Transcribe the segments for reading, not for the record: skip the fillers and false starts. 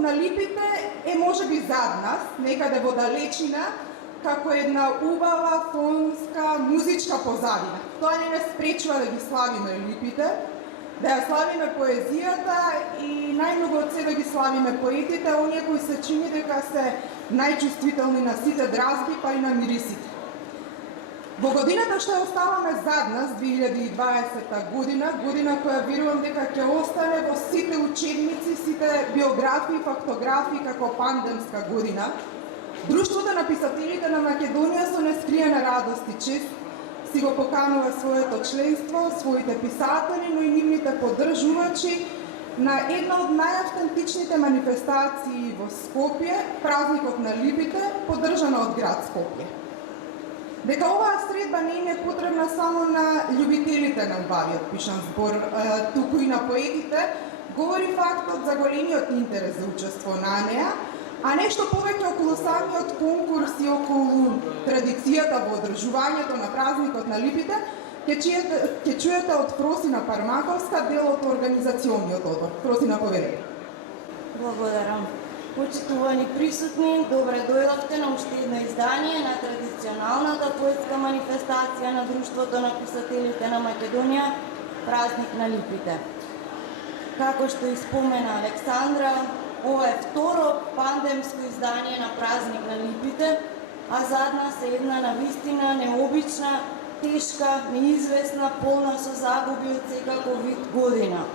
на липите е можеби зад нас, некаде во далечина, како една убава фонска музичка позадина. Тоа не нас спречува да ги славиме липите, да ја славиме поезијата и најмногу од се да ги славиме поетите, оние кои се чини дека се најчувствителни на сите дразби, па и на мирисите. Во годината што ја оставаме зад нас, 2020 година, година која верувам дека ќе остане во сите учебници, сите биографии, фактографии како пандемска година, Друштвото на писателите на Македонија со нескриена радост и чест си го поканува своето членство, своите писатели, но и нивните поддржувачи на една од најавтентичните манифестации во Скопје, празникот на липите, поддржана од град Скопје. Дека оваа средба не им е потребна само на љубителите на убавиот пишан збор, туку и на поетите, говори фактот за големиот интерес за учество на неа, а нешто повеќе околу самиот конкурс и околу традицијата во одржувањето на празникот на липите, ќе чуете од Фросина Пармаковска, дел од организациониот одбор. Фросина, повелете. Благодарам. Почитувани присутни, добре дојдовте на уште едно издание на традиционалната поетска манифестација на Друштвото на писателите на Македонија, Празник на липите. Како што испомена Александра, ова е второ пандемско издание на Празник на липите, а зад нас е една навистина необична, тешка, неизвестна, полна со загуби од секаков вид година.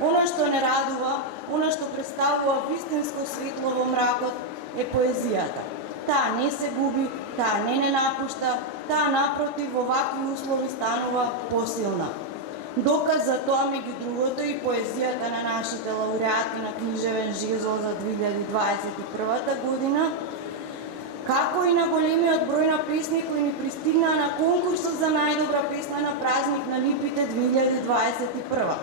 Она што не радува, она што представува вистинско светло во мракот е поезијата. Таа не се губи, таа не напушта, таа напротив во вакви услови станува посилна. Доказ за тоа, меѓу другото, и поезијата на нашите лауреати на книжевен жезл за 2021 година, како и на големиот број на песни кои ни пристигнаа на конкурсот за најдобра песна на Празник на липите 2021.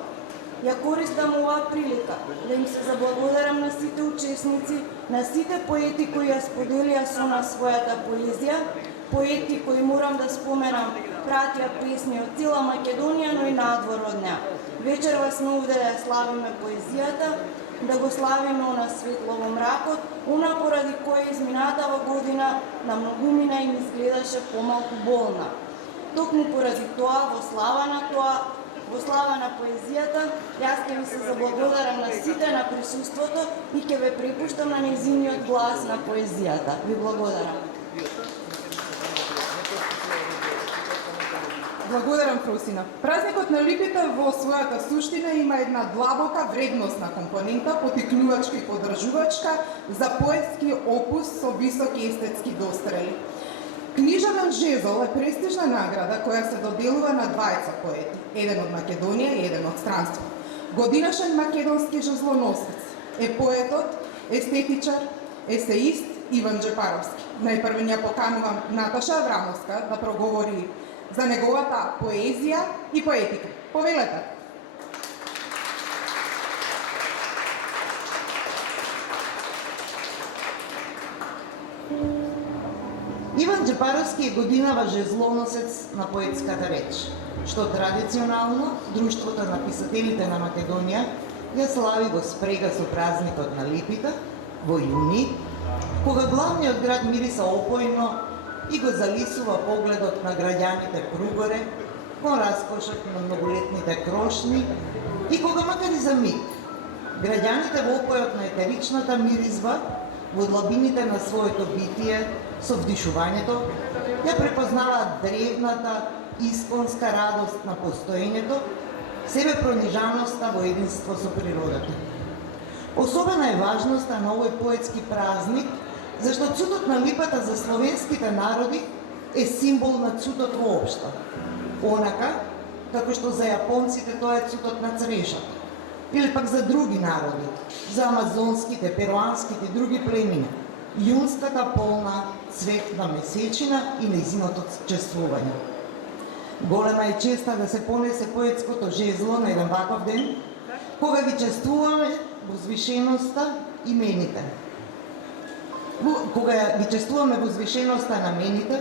Ја користам оваа прилика да им се заблагодарам на сите учесници, на сите поети кои ја споделија со нас својата поезија, поети кои морам да споменам пратија песни од цела Македонија, но и надвор од неа. Вечерва сме овде да ја славиме поезијата, да го славиме она светло во мракот, она поради која изминатава година на многумина им изгледаше помалку болна. Токму поради тоа, во слава на тоа, во слава на поезијата, јас ќе ви се заблагодарам на сите на присуството и ќе ве препуштам на нејзиниот глас на поезијата. Ви благодарам. Благодарам, Фрусина. Празникот на липите во својата суштина има една длабока вредносна компонента, потикнувачка и поддржувачка за поетски опус со високи естетски дострели. Книжевен жезл е престижна награда која се доделува на двајца поети, еден од Македонија и еден од странство. Годинашен македонски жезлоносец е поетот, естетичар, есеист Иван Джепаровски. Најпрво ја поканувам Наташа Аврамовска да проговори за неговата поезија и поетика. Повелете. Иван Джепаровски е годинава жезлоносец на поетската реч, што традиционално Друштвото на писателите на Македонија ја слави во спрега со празникот на липите во јуни, кога главниот град мириса опојно и го залисува погледот на граѓаните кругоре, кон раскошот на многолетните крошни и кога макар и за миг, граѓаните во опојот на етеричната миризба, во длабините на своето битие, со вдишувањето, ја препознаваат древната, исконска радост на постоењето, себе пронижаноста во единство со природата. Особена е важноста на овој поетски празник, зашто цутот на липата за словенските народи е символ на цутот воопшто. Онака, како што за јапонците тоа е цутот на црешата, или пак за други народи, за амазонските, перуанските и други племиња, јунската полна цветна месечина и нејзиното чествување. Голема е честа да се понесе поетското жезло на еден ваков ден, кога ги чествуваме возвишеноста имените. Кога ги чествуваме возвишеноста на мените,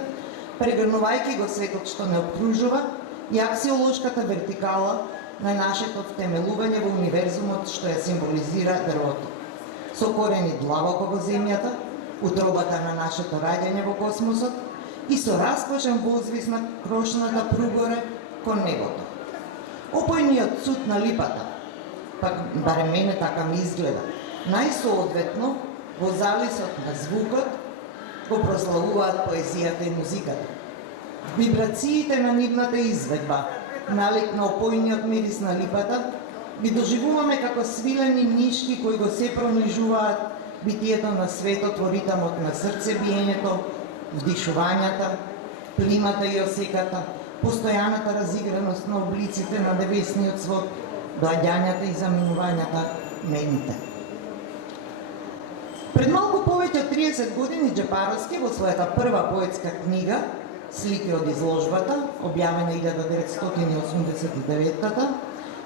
прегрнувајќи го светот што не обкружува и аксиолошката вертикала на нашето втемелување во универзумот што ја символизира дрвото. со корени длабоко во земјата, утробата на нашето раѓање во космосот и со раскошен возвис на крошната пругоре кон небото. Опојниот цуд на липата, пак барем мене така ми изгледа, најсоодветно во зависот на звукот го прославуваат поезијата и музиката. Вибрациите на нивната изведба, налик на опојниот мирис на липата, ги доживуваме како свилени нишки кои го се пронижуваат битието на светот во ритамот на срцебиењето, вдишувањата, плимата и осеката, постојаната разиграност на облиците на небесниот свод, доаѓањата и заминувањата мените. Пред малку повеќе од 30 години Джапаровски во својата прва поетска книга Слики од изложбата, објавена 1989-та,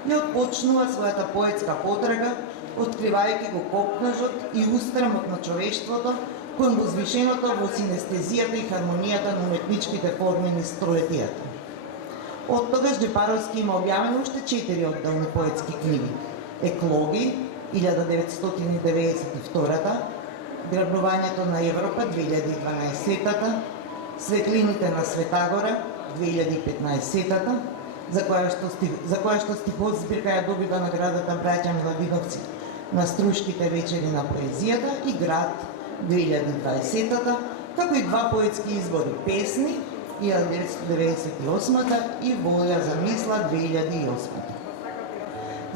ја отпочнува својата поетска потрага, откривајќи го копнажот и устремот на човештвото кон возвишеното во синестезијата и хармонијата на уметничките форми на столетијата. Од тогаш Джапаровски има објавено уште 4 одделни поетски книги: Еклоги 1992-та, Грабнувањето на Европа 2012-та, Светлините на Светагора 2015-та, за која што стихозбирка ја добива наградата Браќа Миладиновци на Струшките вечери на поезијата, и Град 2020-та, како и два поетски избори: Песни 1998-та и Волја за мисла 2008-та.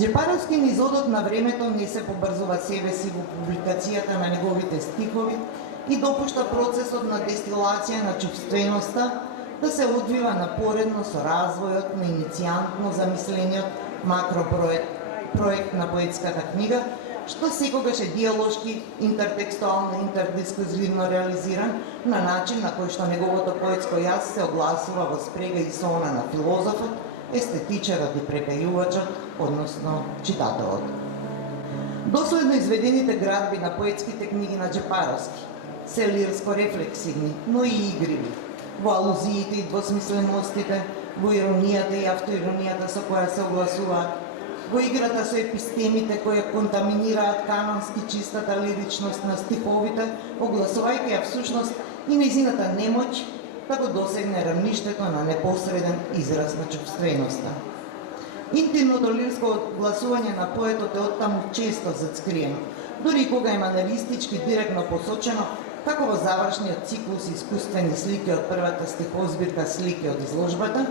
Джапаровски низ одот на времето не се побрзува себе си во публикацијата на неговите стихови и допушта процесот на дестилација на чувственоста да се одвива напоредно со развојот на иницијантно замислениот макропроект на поетската книга, што секогаш е диалошки, интертекстуално, интердискурзивно реализиран на начин на кој што неговото поетско јас се огласува во спрега и со она на филозофот, естетичарот и прекајувачот, односно читателот. Доследно изведените градби на поетските книги на Джапаровски се лирско-рефлексивни, но и игриви, во алузиите и двосмисленостите, во иронијата и автоиронијата со која се огласуваат, во играта со епистемите кои контаминираат канонски чистата лиричност на стиховите, огласувајќи ја всушност и нејзината немоќ да го досегне равништето на непосреден израз на чувственоста. Интимното лирско огласување на поетот е оттаму често зацкриено, дури кога е маналистички директно посочено, како во завршниот циклус искуствени слики од првата стихозбирка Слики од изложбата,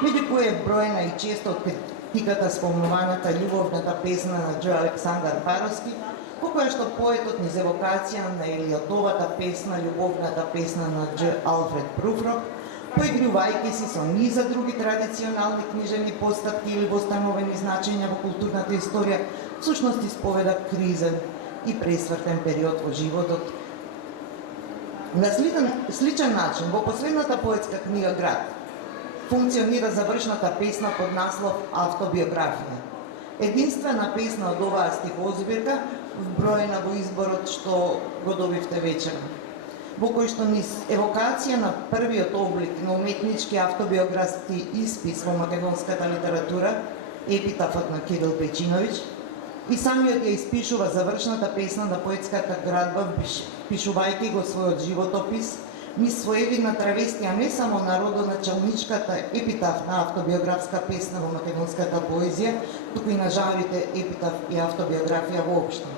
меѓу кои е бројна и често од критиката спомнуваната љубовната песна на Џ. Александар Паровски, по која што поетот низ евокација на Елиотовата песна, љубовната песна на Дж. Алфред Пруфрок, поигрувајќи си со низа други традиционални книжевни постапки или восстановени значења во културната историја, всушност исповеда кризен и пресвртен период во животот. На сличен начин, во последната поетска книга Град функционира завршната песна под наслов Автобиографија. Единствена песна од оваа стихозбирка, вброена во изборот што го добивте вечера, во кој што низ евокација на првиот облик на уметнички автобиографски испис во македонската литература, епитафот на Кирил Пејчиновиќ, и самиот ја испишува завршната песна на поетската градба, пишувајќи го својот животопис, низ своевидна травестија не само на родоначалничката епитафна автобиографска песна во македонската поезија, туку и на жанрите епитаф и автобиографија воопшто.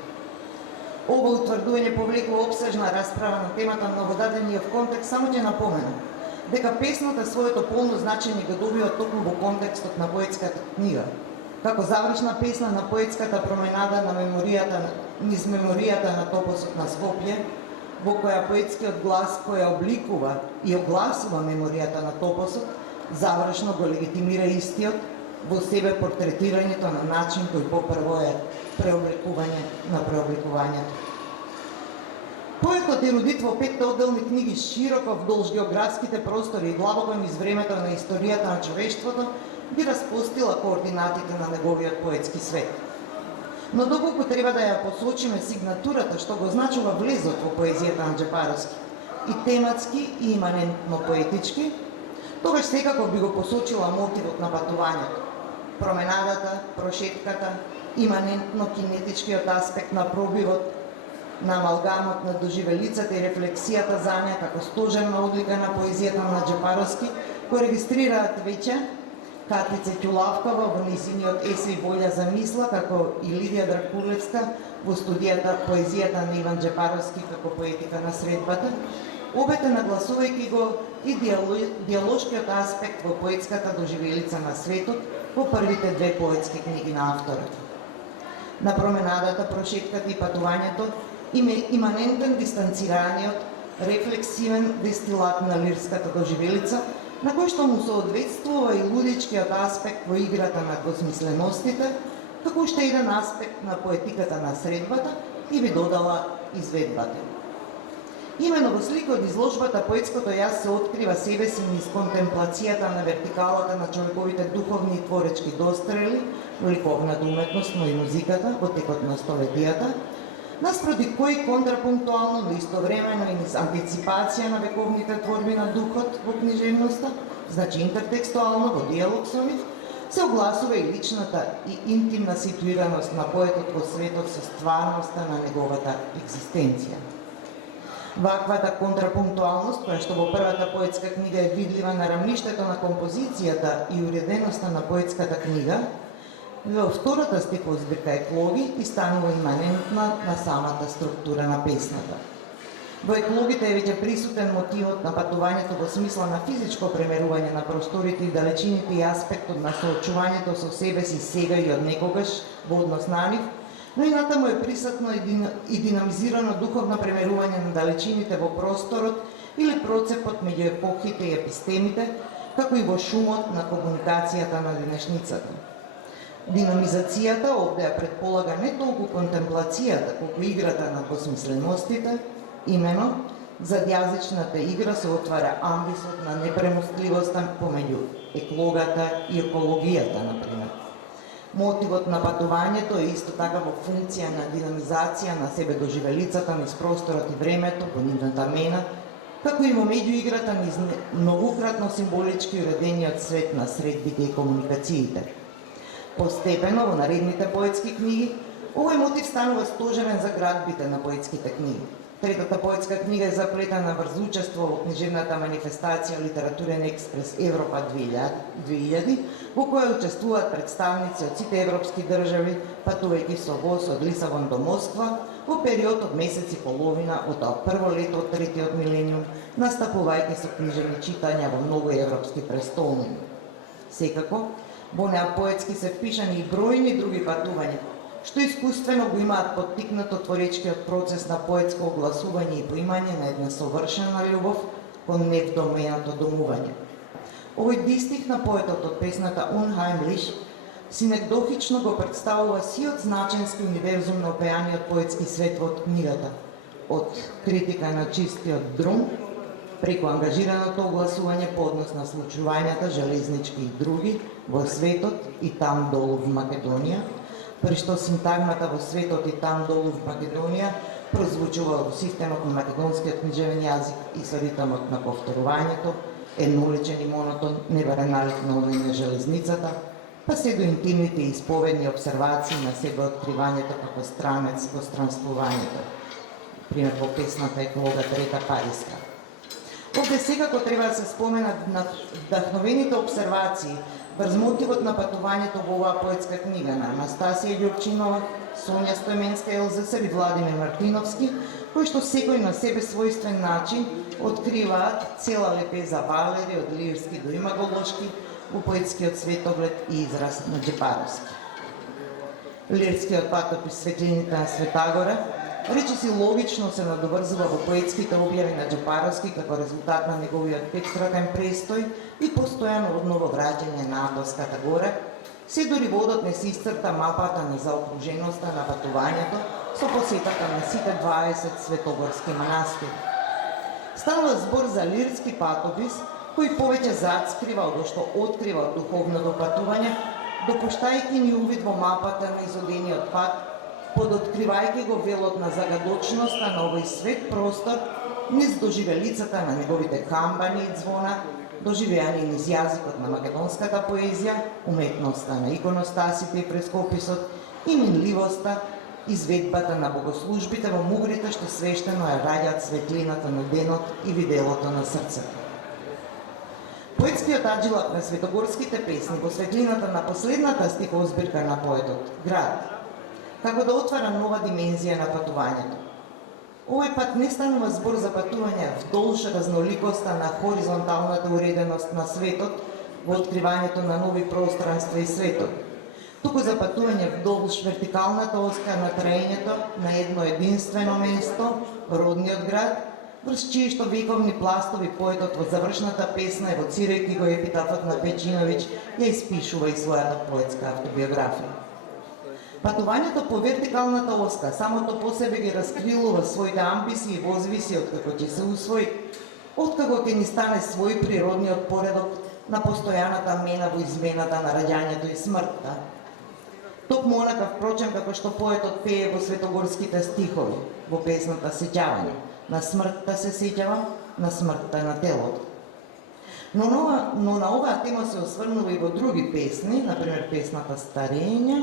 Ова утврдување повлекува опсежна расправа на темата, но во дадениот контекст само ќе напоменам дека песната своето полно значење го добива токму во контекстот на поетската книга, како завршна песна на поетската променада на низ меморијата на топосот на Скопје, во која поетскиот глас која обликува и огласува меморијата на топосот, завршно го легитимира истиот во себе портретирањето на начин кој попрво е преобликување на преобликувањето. Поетот ерудит во 5 одделни книги широко вдолж географските простори и длабоко низ времето на историјата на човештвото ги распостила координатите на неговиот поетски свет. Но доколку треба да ја посочиме сигнатурата што го значува влезот во поезијата на Джапаровски, и тематски и иманентно поетички, тогаш секако би го посочила мотивот на патувањето, променадата, прошетката, иманентно кинетичкиот аспект на пробивот, на амалгамот на доживелицата и рефлексијата за неа како стожерна одлика на поезијата на Џепаровски, кој регистрираат веќе Катица Ќулавкова во нејзиниот есеј Волја за мисла, како и Лидија Дракулевска во студијата Поезијата на Иван Џепаровски како поетика на средбата, обете нагласувајќи го и диалошкиот аспект во поетската доживелица на светот во првите две поетски книги на авторот. На променадата, прошетката и патувањето иманентен дистанцираниот, рефлексивен дестилат на лирската доживелица, на кој што му соодветствува и лудичкиот аспект во играта на двосмисленостите, како уште еден аспект на поетиката на средбата и би додала изведбата. Имено во слика од изложбата поетското јас се открива себе си низ контемплацијата на вертикалата на човековите духовни и творечки дострели во ликовната уметност, но и музиката во текот на столетијата, наспроти кои контрапунктуално, но истовремено и низ антиципација на вековните творби на духот во книжевноста, значи интертекстуално во диалог со нив, се огласува и личната и интимна ситуираност на поетот во светот со стварноста на неговата екзистенција. Ваквата контрапунктуалност, која што во првата поетска книга е видлива на рамништето на композицијата и уреденоста на поетската книга, во втората стихова збирка Еклоги и станува иманентна на самата структура на песната. Во Еклогите е веќе присутен мотивот на патувањето во смисла на физичко премерување на просторите и далечините и аспектот на соочувањето со себе си сега и од некогаш во однос на нив, но и натаму е присутно и динамизирано духовно премерување на далечините во просторот или процепот меѓу епохите и епистемите, како и во шумот на комуникацијата на денешницата. Динамизацијата овде ја предполага не толку контемплацијата, колку играта на двосмисленостите, имено, зад јазичната игра се отвара амбисот на непремостливоста помеѓу еклогата и екологијата, например. Мотивот на патувањето е исто така во функција на динамизација на себе доживелицата низ просторот и времето, во нивната мена, како и во меѓуиграта низ многократно символички уредениот свет на средбите и комуникациите. Постепено, во наредните поетски книги, овој мотив станува стожерен за градбите на поетските книги. Третата поетска книга е заплетена врз учество во книжевната манифестација Литературен експрес Европа 2000, во која учествуваат представници од сите европски држави, патувајќи со воз од Лисабон до Москва, во период од месец и половина од прво лето од третиот милениум, настапувајќи со книжевни читања во многу европски престолнини. Секако, во неа поетски се впишани и бројни други патувања, што искуствено го имаат поттикнато творечкиот процес на поетско огласување и поимање на една совршена љубов кон невдоменато домување. Овој дистих на поетот од песната Unheimlich синекдохично го представува сиот значенски универзум на опеаниот поетски свет во книгата, од критика на чистиот друм, преку ангажираното огласување по однос на случувањата железнички и други во светот и там долу в Македонија, при што синтагмата во светот и там долу в Македонија прозвучува во системот на македонскиот книжевен јазик и со ритмот на повторувањето, едноличен и монотон, неверен налик на на железницата, па се до интимните и исповедни обсервации на себе откривањето како странец во странствувањето. Пример во песната Еклога трета Париска. Овде секако треба да се споменат вдахновените обсервации врз мотивот на патувањето во оваа поетска книга на Анастасија Ѓурчинова, Сонја Стојменска, Елзесар и Владимир Мартиновски, кои што секој на себе својствен начин откриваат цела лепеза Валери од лирски до имаголошки во поетскиот светоглед и израз на Џепаровски. Лирскиот патопис Светлините на Светагора речиси логично се надоврзува во поетските објави на Џепаровски како резултат на неговиот петкратен престој и постојано одново враќање на Атоската горе, се дори водот не се исцрта мапата на заокруженоста на патувањето со посетата на сите 20 светогорски манастири. Станува збор за лирски патопис кој повеќе зацкрива од што открива духовното патување, допуштајќи ни увид во мапата на изодениот пат, подоткривајќи го велот на загадочноста на овој свет простор низ доживелицата на неговите камбани и звона, доживеани низ јазикот на македонската поезија, уметноста на иконостасите и прескописот и минливоста изведбата на богослужбите во мугрите што свештено ја раѓаат светлината на денот и виделото на срцето. Поетскиот аджилак на светогорските песни во светлината на последната стихозбирка на поетот, Град, како да отвара нова димензија на патувањето. Овој пат не станува збор за патување вдолж разноликоста на хоризонталната уреденост на светот во откривањето на нови пространства и светот, туку за патување вдолж вертикалната оска на траењето на едно единствено место, родниот град, врз чии што вековни пластови поетот во завршната песна, евоцирајќи го епитафот на Печиновиќ, ја испишува и својата поетска автобиографија. Патувањето по вертикалната оска самото по себе ги раскрилува своите амбиции и возвиси откако ќе се усвои, откако ќе ни стане свој природниот поредок на постојаната мена во измената на раѓањето и смртта. Токму онакав прочем како што поетот пее во светогорските стихови, во песната Сеќавање. На смртта се сеќавам, на смртта на телото. Но на оваа тема се осврнува и во други песни, например песната Старење,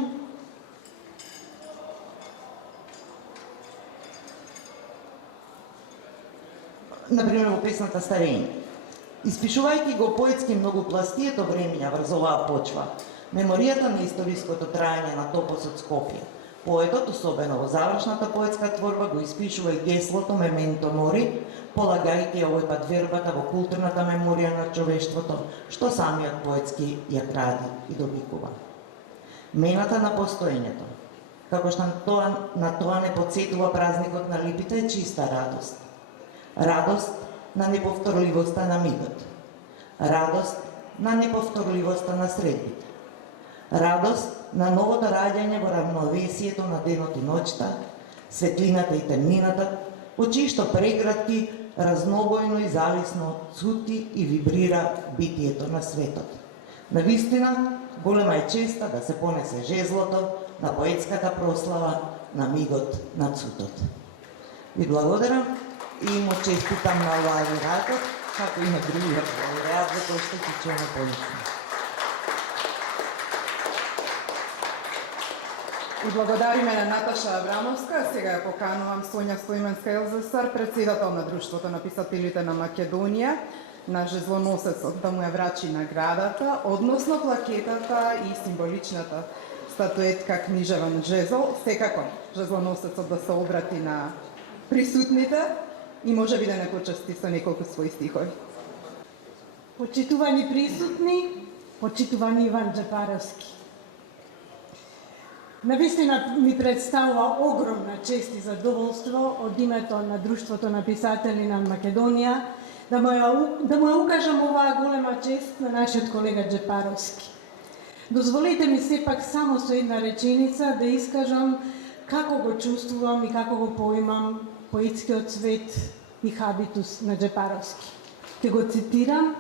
во песната Старење. Испишувајќи го поетски многопластието времења врз оваа почва, меморијата на историското траење на топосот Скопје, поетот, особено во завршната поетска творба, го испишува и геслото Мементо Мори, полагајќи овој пат вербата во културната меморија на човештвото, што самиот поетски ја гради и довикува. Мената на постоењето, како што на тоа не подсетува празникот на липите, е чиста радост. Радост на неповторливоста на мигот. Радост на неповторливоста на средбите. Радост на новото раѓање во равновесието на денот и ноќта, светлината и темнината, во чии што прегратки разнобојно и зависно цути и вибрира битието на светот. Навистина, голема е честа да се понесе жезлото на поетската прослава на мигот на цутот. Ви благодарам и му честитам на лауреатот, како и на другиот лауреат, за кој што ќе чуеме полично. И благодариме на Наташа Аврамовска, сега ја поканувам Сонја Стоименска Елзесар, председател на Друштвото на писателите на Македонија, на жезлоносецот да му ја врачи наградата, односно плакетата и символичната статуетка книжевен жезл. Секако жезлоносецот да се обрати на присутните и може би да не почести со неколку своји стихови. Почитувани присутни, почитувани Иван Джапаровски. Навистина ми представува огромна чест и задоволство од името на Друштвото на писатели на Македонија да му ја укажам оваа голема чест на нашиот колега Джапаровски. Дозволете ми сепак само со една реченица да искажам како го чувствувам и како го поимам поетскиот свет и хабитус на Джапаровски. Ке го цитирам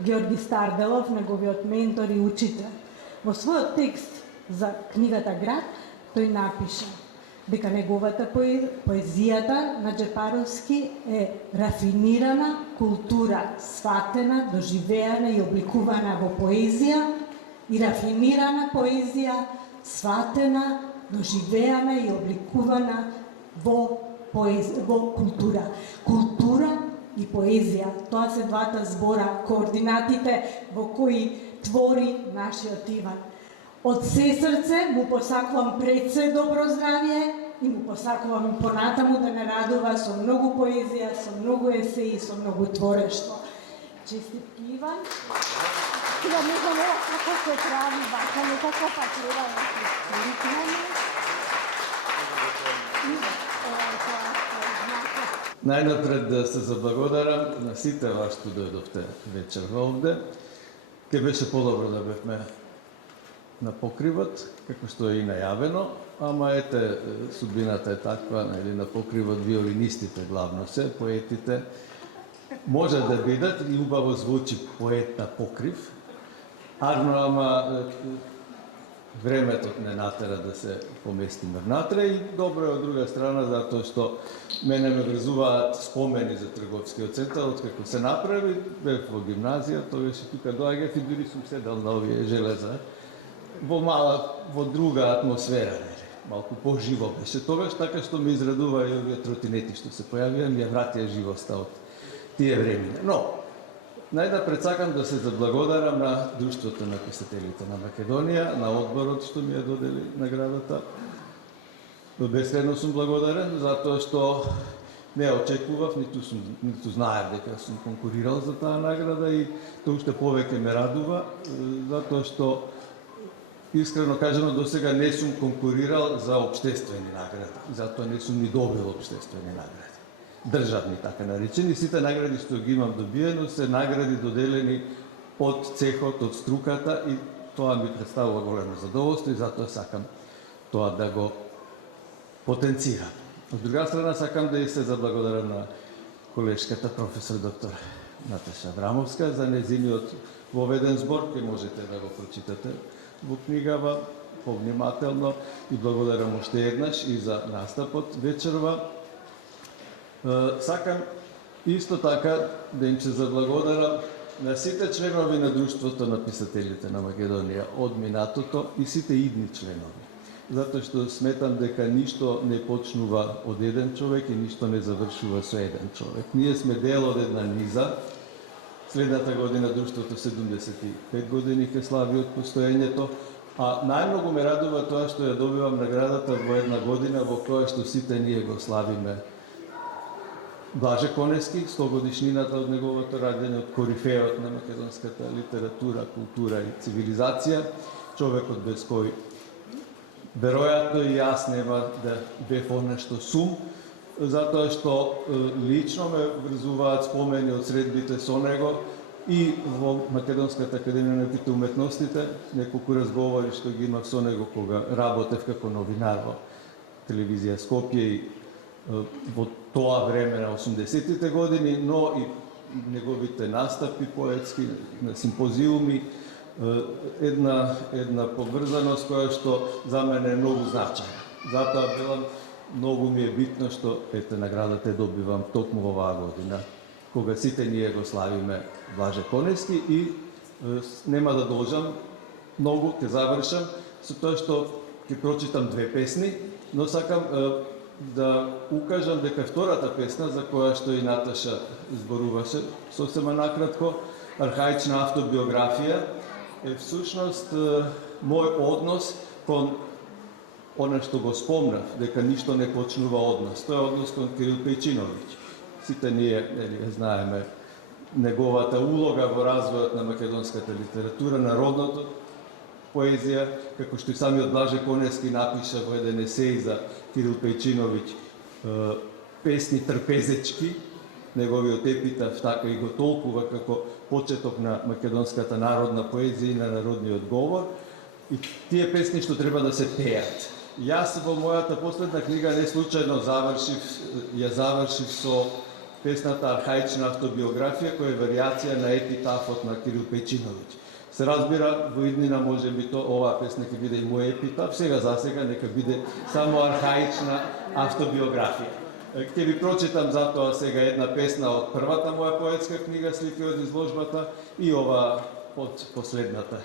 Георги Старделов, неговиот ментор и учител. Во својот текст за книгата Град, тој напиша дека неговата поезијата на Джапаровски е рафинирана култура, сватена, доживеана и обликувана во поезија, и рафинирана поезија, сватена, доживеана и обликувана во култура. Култура и поезија, тоа се двата збора, координатите во кои твори нашиот Иван. Од се срце му посакувам пред се добро здравје и му посакувам и понатаму да не радува со многу поезија, со многу есеи, со многу творештво. Честитки, Иван. Да не знам како се прави, бака, некако па треба да се ликнеме. Најнапред да се заблагодарам на сите вас што дојдовте вечер овде. Ке беше подобро да бевме на покривот, како што е и најавено, ама ете, судбината е таква, на покривот виолинистите главно се, поетите, може да бидат и убаво звучи поет на покрив, ама времето не натера да се поместиме внатре и добро е од друга страна, затоа што мене ме врзуваат спомени за трговскиот центар, откако се направи, бев во гимназија, тогаш и тука доаѓав и дури сум седал на овие железа, во друга атмосфера, малку поживо беше тогаш, така што ме израдува и овие тротинети што се појавија, ми ја вратија живоста од тие времиња. Но, најнапред сакам да се заблагодарам на Друштвото на писателите на Македонија, на одборот што ми ја додели наградата. Бескрајно сум благодарен, затоа што не очекував, ниту знаев дека сум конкурирал за таа награда и тоа уште повеќе ме радува, затоа што искрено кажано досега не сум конкурирал за општествени награди, затоа не сум ни добил општествени награди. Државни така наречени, сите награди што ги имам добиено се награди доделени од цехот, од струката и тоа ми представува големо задоволство и затоа сакам тоа да го потенцирам. Од друга страна сакам да и се заблагодарам на колешката професор доктор Наташа Аврамовска за незиниот воведен збор, ке можете да го прочитате во книгава повнимателно и благодарам уште еднаш и за настапот вечерва. Сакам исто така да им се заблагодарам на сите членови на Друштвото на писателите на Македонија од минатото и сите идни членови. Затоа што сметам дека ништо не почнува од еден човек и ништо не завршува со еден човек. Ние сме дел од една низа. Следната година Друштвото 75 години ќе слави од постоењето, а најмногу ме радува тоа што ја добивам наградата во една година во која што сите ние го славиме Блаже Конески, 100 годишнината од неговото раѓање, од корифеот на македонската литература, култура и цивилизација, човекот без кој веројатно и јас нема да бев она што сум, затоа што лично ме врзуваат спомени од средбите со него и во Македонската академија на науките и уметностите, неколку разговори што ги имав со него кога работев како новинар во телевизија Скопје и во тоа време на 80-тите години, но и неговите настапи поетски на симпозиуми, една поврзаност која што за мене е многу значајна. Затоа велам, многу ми е битно што ете наградата добивам токму во оваа година, кога сите ние го славиме Блаже Конески и нема да должам многу, ќе завршам со тоа што ќе прочитам две песни, но сакам да укажам дека втората песна за која што и Наташа зборуваше сосема накратко, архаична автобиографија, е всушност мој однос кон она што го спомнав, дека ништо не почнува од нас. Тоа е однос кон Кирил Пејчиновиќ. Сите ние знаеме неговата улога во развојот на македонската литература, народното поезија, како што и самиот Блаже Конески напиша во еден есеј за Кирил Пејчиновиќ песни трпезечки, неговиот епитаф така и го толкува како почеток на македонската народна поезија и на народниот говор. И тие песни што треба да се пеат. Јас во мојата последна книга не случајно ја завршив со песната архаична автобиографија, која е варијација на епитафот на Кирил Пејчиновиќ. Се разбира, во иднина може би оваа песна ќе биде и мој епитаф, сега нека биде само архаична автобиографија. Ќе ви прочитам затоа сега една песна од првата моја поетска книга Слики од изложбата и ова од последната.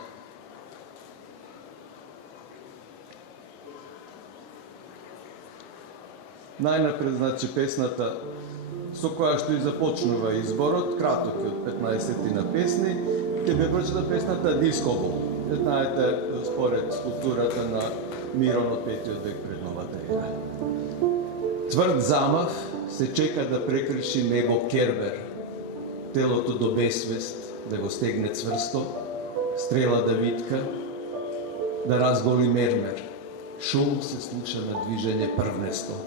Најнапред, значи, песната со која што и започнува изборот, краток е од 15 песни, ќе ви прочитам песната Дискобол. Знаете, според скулптурата на Мирон од 5 век пред новата ера. Тврд замав се чека да прекрши него кербер, телото до безсвест да го стегне цврсто, стрела да витка, да разголи мермер, шум се слуша на движење првнесто.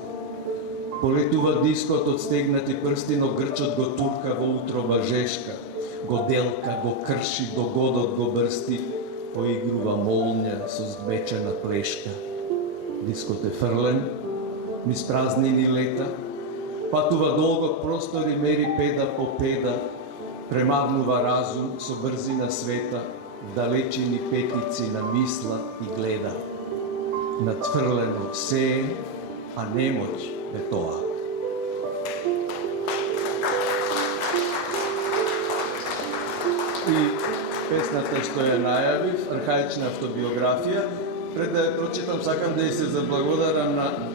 Полетува дискот од стегнати прсти, но грчот го турка во утроба жешка, го делка, го крши, до годот го брсти, поигрува молња со збечена плешка. Дискот е фрлен, низ празнини лета, патува долго простори, мери педа по педа, премагнува разум со брзина света, далечини петици на мисла и гледа. Надфрлено се, а немоќ е тоа. И песната што ја најавив, архаична автобиографија, Пред да ја прочитам, сакам да и се заблагодарам на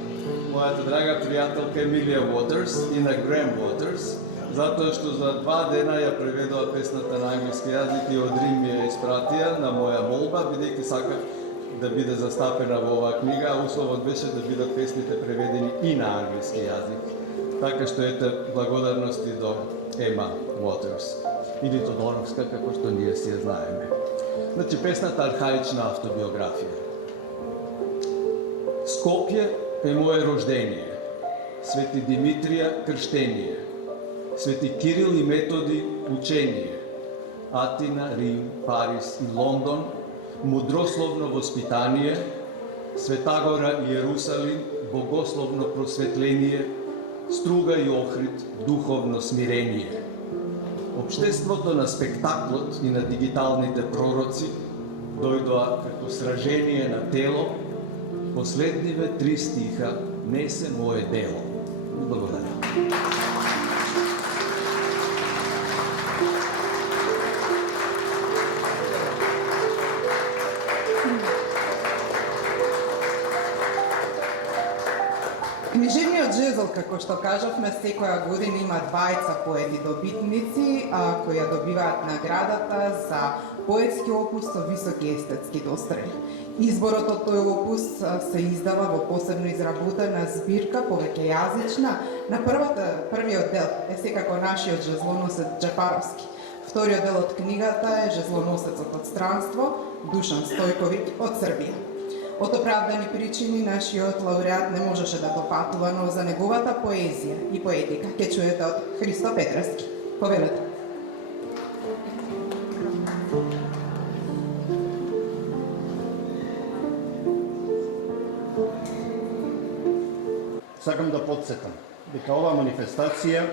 мојата драга пријателка Емилија Уотерс и на Грем Уотерс, затоа што за 2 дена ја преведоа песната на англиски јазик и од Рим ја испратија на моја молба, бидејќи сакав да биде застапена во оваа книга, а условот беше да бидат песните преведени и на англиски јазик. Така што ете благодарности до Ема Уотерс, или Тодоровска, како што ние си ја знаеме. Значи, песната архаична автобиографија. Скопје е моје рождение, Свети Димитрија крштение, Свети Кирил и Методи учение, Атина, Рим, Париз и Лондон мудрословно воспитание, Светагора и Јерусалим богословно просветление, Струга и Охрид духовно смирение. Обштеството на спектаклот и на дигиталните пророци дојдоа како сражение на тело. Последниве 3 стиха не се мое дело. Благодарам. Книжевниот жезл, како што кажавме, секоја година има 20 поети добитници кои ја добиваат наградата за поетски опус со високи естетски дострели. Изборот од тој опус се издава во посебно изработена збирка, повеќе јазична. На првиот дел е секако нашиот жезлоносец Джепаровски. Вториот дел од книгата е Жезлоносецот од странство, Душан Стојковиќ од Србија. Од оправдани причини, нашиот лауреат не можеше да допатува, но за неговата поезија и поетика ќе чуете од Христо Петровски. Повелете. Сакам да подсетам дека оваа манифестација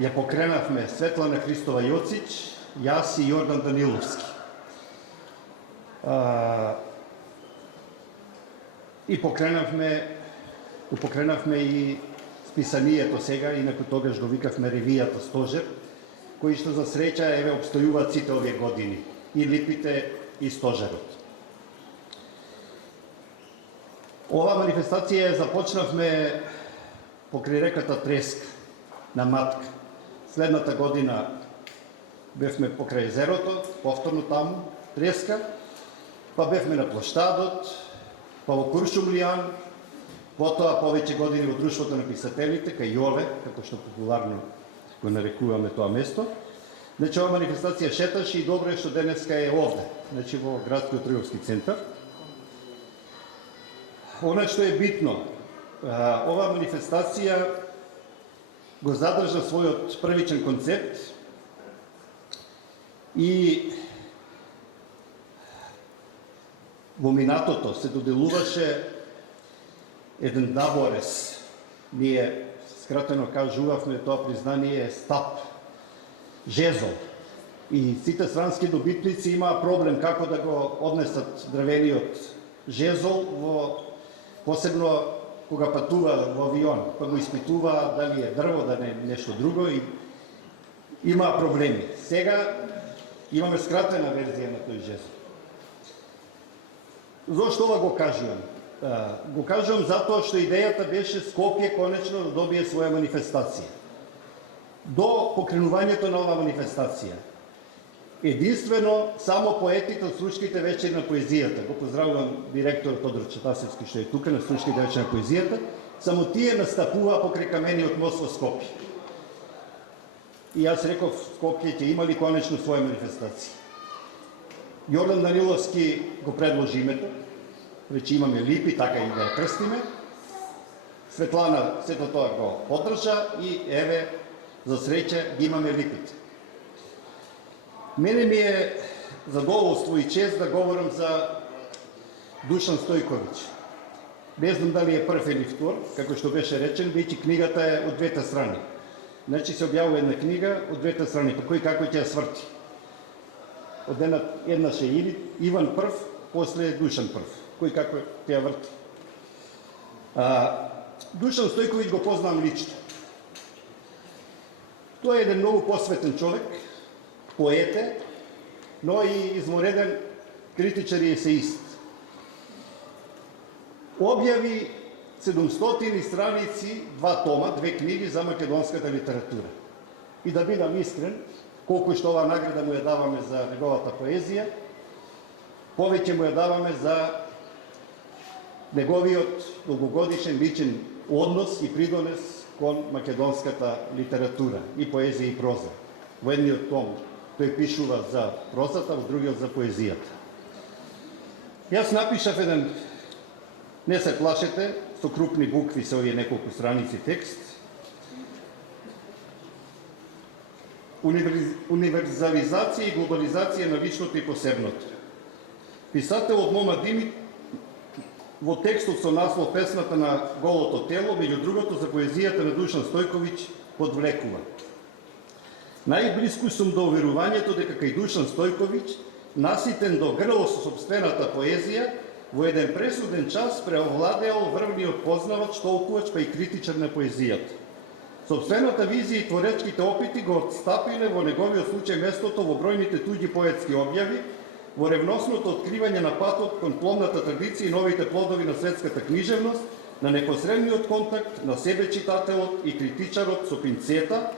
ја покренавме Светлана Христова Јоцич, јас и Јордан Даниловски. И покренавме и списанието сега, инаку тогаш го викавме ревијата Стожер, кои што за среќа еве обстојуваат сите овие години, и Липите и Стожерот. Оваа манифестација започнавме покрај реката Треска, на Матка. Следната година бевме покрај езерото, повторно таму, Треска, па бевме на площадот, па во Куршумлијан, потоа повеќе години во Друштвото на писателите, кај Јоле, како што популарно го нарекуваме тоа место. Значи, оваа манифестација шеташе и добро е што денеска е овде, значи во градскиот трговски центар. Она што е битно, оваа манифестација го задржа својот првичен концепт и во минатото се доделуваше еден даборес. Ние скратено кажувавме тоа признание стап, жезол. И сите странски добитници имаа проблем како да го однесат дрвениот жезол во посебно кога патува во авион, па го испитува дали е дрво, дали е нешто друго и имаа проблеми. Сега имаме скратена верзија на тој жезол. Зошто ова го кажувам? Го кажувам затоа што идејата беше Скопје конечно да добие своја манифестација. До покренувањето на оваа манифестација, единствено само поетите од Случките вечери на поезијата, го поздравувам директор Тодор Чатасевски што е тука на Случките вечери на поезијата, само тие настапуваа покрај камениот мост во Скопје. И јас реков, Скопје ќе имали конечно своја манифестација. Јордан Даниловски го предложи името, рече имаме Липи, така и да ја крстиме. Светлана сето тоа го поддржа и еве, за среќа, ги имаме Липите. Мене ми е задоволство и чест да говорам за Душан Стојковиќ. Не знам дали е прв или втор, како што беше речен, веќе книгата е од двете страни. Значи се објавува една книга од двете страни, по кој како ќе ја сврти. Од еднаш е Иван прв, после Душан прв, кој како ќе ја врти. Душан Стојковиќ го познавам лично. Тој е еден многу посветен човек, поет е, но и измореден критичар и есеист. објави 700 страници, 2 тома, 2 книги за македонската литература. И да бидам искрен, колку што оваа награда му ја даваме за неговата поезија, повеќе му ја даваме за неговиот долгогодишен личен однос и придонес кон македонската литература, и поезија и проза. Во едниот том тој пишува за прозата, во другиот за поезијата. Јас напишав еден, не се плашете, со крупни букви се овие неколку страници текст. Универзализација и глобализација на личното и посебното. Писателот Мома Димит во текстот со наслов Песната на голото тело, меѓу другото за поезијата на Душан Стојковиќ, подвлекува: најблиску сум до уверувањето дека кај Душан Стојковиќ, наситен до грло со собствената поезија, во еден пресуден час преовладеал врвниот познавач, толкувач па и критичар на поезијата. Собствената визија и творечките опити го отстапиле во неговиот случај местото во бројните туѓи поетски објави, во ревносното откривање на патот кон плодната традиција и новите плодови на светската книжевност, на непосредниот контакт на себе читателот и критичарот со пинцета,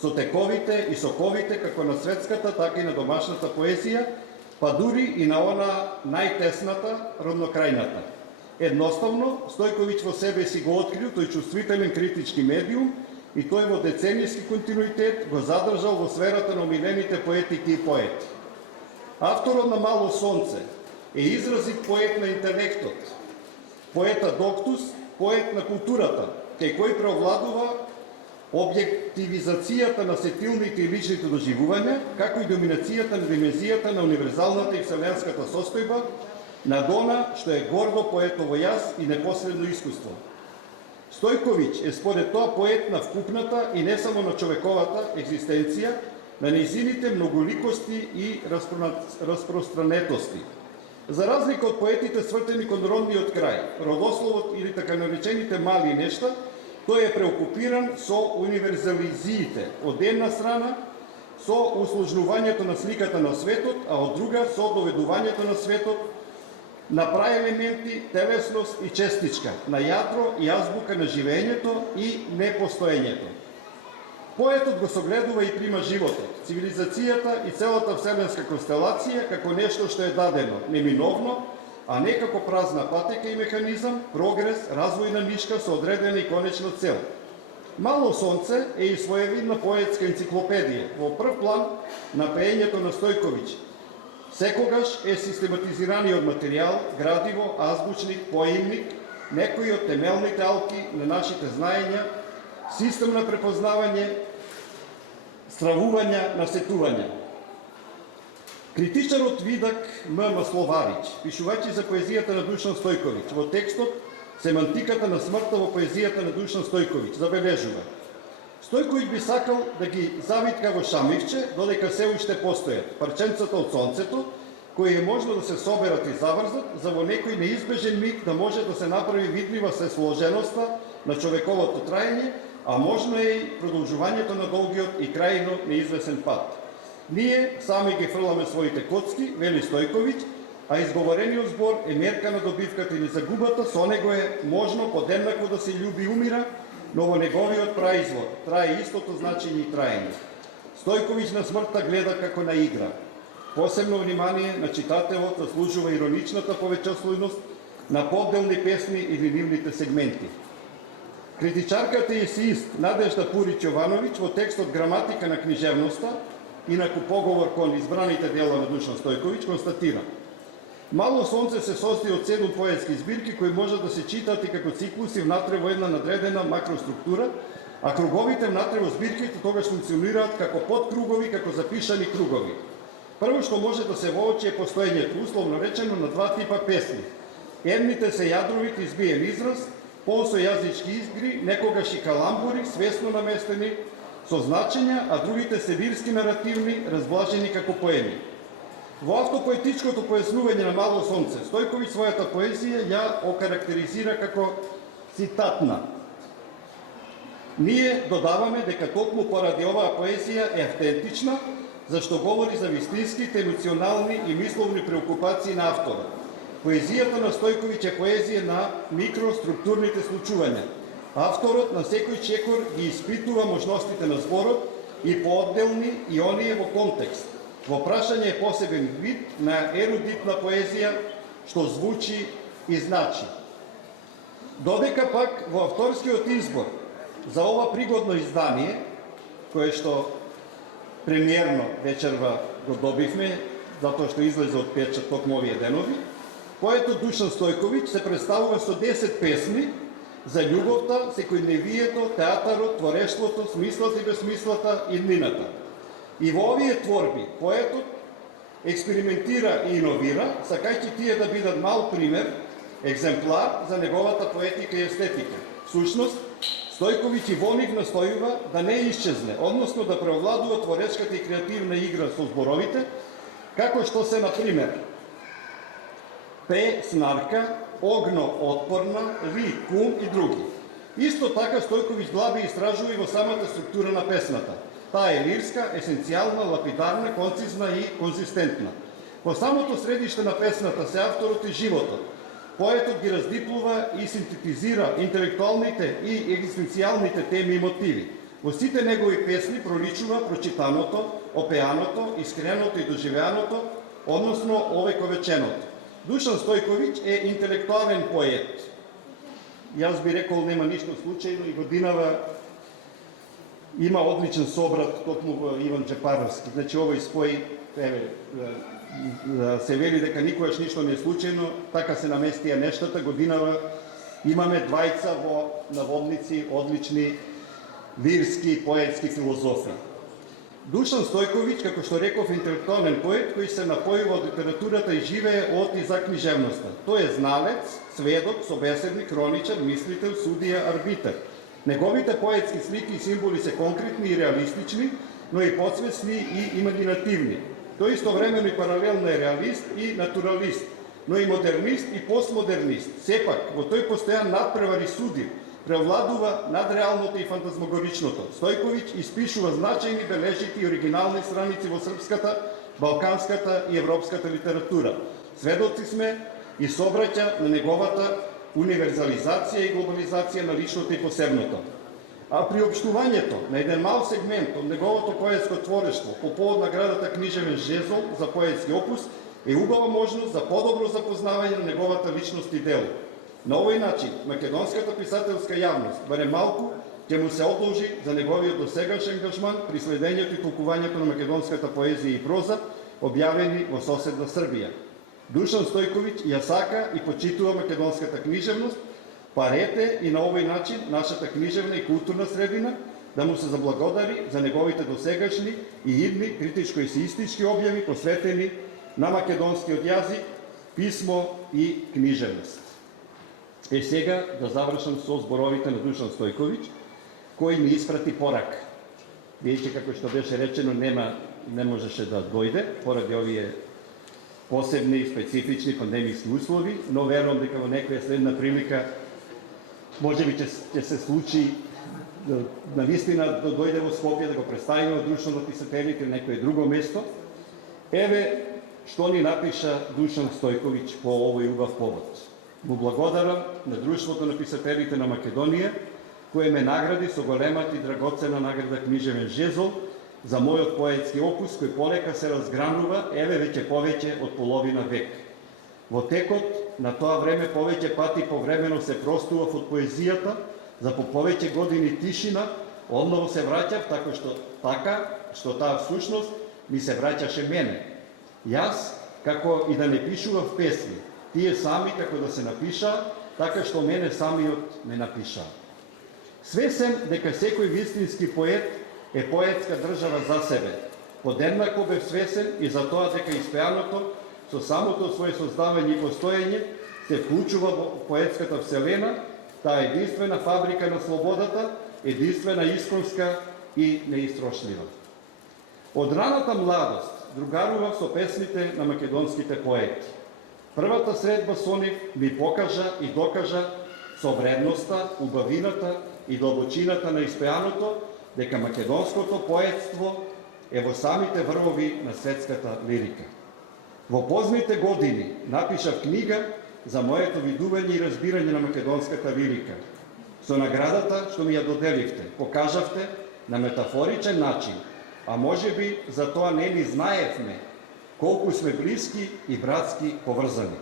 со тековите и соковите како на светската, така и на домашната поезија, па дури и на она најтесната, роднокрајната. Едноставно, Стојковиќ во себе си го открил тој чувствителен критички медиум и тој во деценијски континуитет го задржал во сферата на омилените поетики и поети. Авторот на Мало сонце е изразит поет на интелектот, поета доктус, поет на културата, кај кој преовладува објективизацијата на сетилните и личните доживувања, како и доминацијата на димензијата на универзалната и вселенската состојба, над она што е гордо поетово јас и непосредно искуство. Стојковиќ е според тоа поет на вкупната и не само на човековата екзистенција, на нејзините многоликости и распространетости. За разлика од поетите свртени кон родниот крај, родословот или така наречените мали нешта, тој е преокупиран со универзализиите, од една страна со усложнувањето на сликата на светот, а од друга со доведувањето на светот на праелементи, телесност и честичка, на јадро и азбука на живењето и непостоењето. Поетот го согледува и прима животот, цивилизацијата и целата вселенска констелација како нешто што е дадено, неминовно, а не како празна патека и механизам, прогрес, развојна нишка со одредена и конечна цел. Мало сонце е и своевидна поетска енциклопедија, во прв план на пеењето на Стојковиќ. Секогаш е систематизираниот материјал, градиво, азбучник, поимник, некои од темелните алки на нашите знаења, систем на препознавање, стравувања на сетувања. Критичарот Видак М. Масловарич, пишувајќи за поезијата на Душан Стојковиќ, во текстот Семантиката на смртта во поезијата на Душан Стојковиќ, забележува: Стојковиќ би сакал да ги завитка во шамивче, додека се уште постојат парченцата од сонцето, кои е можно да се соберат и заврзат, за во некој неизбежен миг да може да се направи видлива се сложеноста на човековото траење, а можно е и продолжувањето на долгиот и крајно неизвесен пат. Ние сами ги фрламе своите коцки, вели Стојковиќ, а изговорениот збор е мерка на добивката или загубата, со него е можно подеднакво да се љуби и умира, но во неговиот праизвод трае истото значење и траење. Стојковиќ на смртта гледа како на игра. Посебно внимание на читателот заслужува ироничната повеќослојност на подделни песни или нивните сегменти. Критичарката и есеист Надежда Пурич Јовановиќ во текстот Граматика на книжевноста, инаку поговор кон избраните дела на Душан Стојковиќ, констатира: Мало сонце се состои од 7 поетски збирки кои може да се читат и како циклуси внатре во една надредена макроструктура, а круговите внатре во збирките тогаш функционираат како подкругови, како запишани кругови. Прво што може да се воочи е постоењето, условно речено, на два типа песни. Едните се јадровит избиен израз, полсо јазички игри, некогаш и каламбури, свесно наместени со значења, а другите се лирски наративни, разблажени како поеми. Во автопоетичкото пояснување на Мало сонце, Стојковиќ својата поезија ја окарактеризира како цитатна. Ние додаваме дека токму поради оваа поезија е автентична, зашто говори за вистинските емоционални и мисловни преокупации на авторот. Поезијата на Стојковиќ е поезија на микроструктурните случувања. Авторот на секој чекор ги испитува можностите на зборот и поотделни и оние во контекст. Во прашање е посебен вид на ерудитна поезија што звучи и значи. Додека пак во авторскиот избор за ова пригодно издание, кое што премиерно вечерва го добивме, затоа што излезе од печат токму овие денови, поетот Душан Стојковиќ се представува со 10 песни за љубовта, секојдневието, театарот, творештвото, смислата и безсмислата, иднината. И во овие творби поетот експериментира и иновира, сакајќи тие да бидат мал пример, екземплар за неговата поетика и естетика. Всушност, Стојковиќ и во нив настојува да не исчезне, односно да преовладува творечката и креативна игра со зборовите, како што се, на пример, пе, снарка, огно, отпорна, ри, кум и други. Исто така Стојковиќ длаби истражува и во самата структура на песната. Таа е лирска, есенцијална, лапидарна, концизна и конзистентна. Во самото средиште на песната се авторот и животот. Поетот ги раздиплува и синтетизира интелектуалните и екзистенцијалните теми и мотиви. Во сите негови песни проличува прочитаното, опеаното, искреното и доживеаното, односно овековеченото. Душан Стојковиќ е интелектуален поет. Јас би рекол нема ништо случајно и годинава има одличен собрат токму во Иван Джепаровски. Значи овој спој, се вели дека никогаш ништо не е случајно, така се наместија нештата. Годинава имаме двајца во наводници одлични лирски и поетски филозофи. Душан Стојковиќ, како што реков, интелектуален поет кој се напојува од литературата и живее од и за книжевноста. Тој е зналец, сведок, собеседник, хроничар, мислител, судија, арбитар. Неговите поетски слики и символи се конкретни и реалистични, но и подсвесни и имагинативни. Тој истовремено и паралелно е реалист и натуралист, но и модернист и постмодернист. Сепак, во тој постојан надпревари суди, преовладува над реалното и фантазмагоричното. Стојковиќ испишува значајни бележити и оригинални страници во српската, балканската и европската литература. Сведоци сме и собраќа на неговата универзализација и глобализација на личното и посебното. А приобштувањето на еден мал сегмент од неговото поетско творештво по повод наградата Книжевен жезл за поетски опус е убава можност за подобро запознавање на неговата личност и дело. На овој начин, македонската писателска јавност, барем малку, ќе му се одолжи за неговиот досегаш ангажман при следењето и толкувањето на македонската поезија и проза, објавени во соседна Србија. Душан Стојковиќ ја сака и почитува македонската книжевност, парете и на овој начин нашата книжевна и културна средина да му се заблагодари за неговите досегашни и идни критичко-есеистички објави посветени на македонскиот јазик, писмо и книжевност. Сега да завршам со зборовите на Душан Стојковиќ, кој ни испрати порака. Видите, како што беше речено, не можеше да дојде поради овие посебни, специфични пандемиски услови, но верувам дека во некоја следна прилика можеби ќе се случи на вистина да дојде во Скопје да го представиме од Душан писателите на некое друго место. Еве што ни напиша Душан Стојковиќ по овој убав повод. Му благодарам на Друштвото на писателите на Македонија, кое ме награди со големата и драгоцена награда Книжевен жезл за мојот поетски опус, кој полека се разгранува, еве веќе повеќе од половина век. Во текот на тоа време повеќе пати повремено се простував од поезијата, за по повеќе години тишина, одново се враќав така што таа всушност ми се враќаше мене. Јас, како и да не пишував песни, тие сами како да се напишаа, така што мене самиот не напишаа. Свесен дека секој вистински поет е поетска држава за себе. Подеднако бев свесен и за тоа дека испеаното со самото своје создавање и постоење се вклучува во поетската вселена, таа единствена фабрика на слободата, единствена исконска и неистрошлива. Од раната младост другарував со песните на македонските поети. Првата средба со нив ми покажа и докажа со вредноста, убавината и длабочината на испеаното дека македонското поетство е во самите врвови на светската лирика. Во позните години напишав книга за моето видување и разбирање на македонската лирика. Со наградата што ми ја доделивте, покажавте на метафоричен начин, а може би за тоа не ни знаевме колку сме блиски и братски поврзани.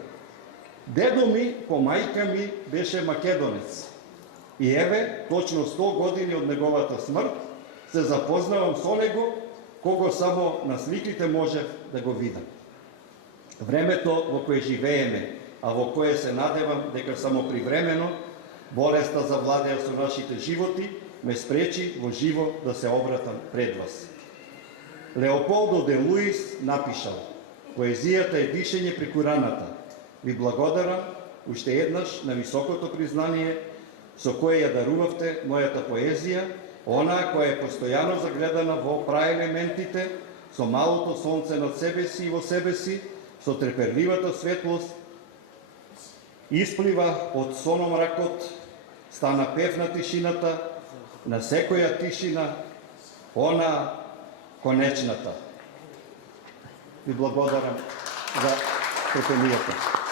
Дедо ми по мајка ми беше македонец. И еве, точно 100 години од неговата смрт, се запознавам со него, кого само на сликите можев да го видам. Времето во кое живееме, а во кое се надевам дека само привремено, болеста завладеа со нашите животи, ме спречи во живо да се обратам пред вас. Леополдо де Луис напишал: поезијата е дишење преку раната. Ви благодарам уште еднаш на високото признание со кое ја дарувавте мојата поезија, онаа која е постојано загледана во праелементите, со малото сонце над себе си и во себе си, со треперливата светлост, исплива од сономракот, стана пев на тишината, на секоја тишина, она конечната. Ви благодарам за трпенијата.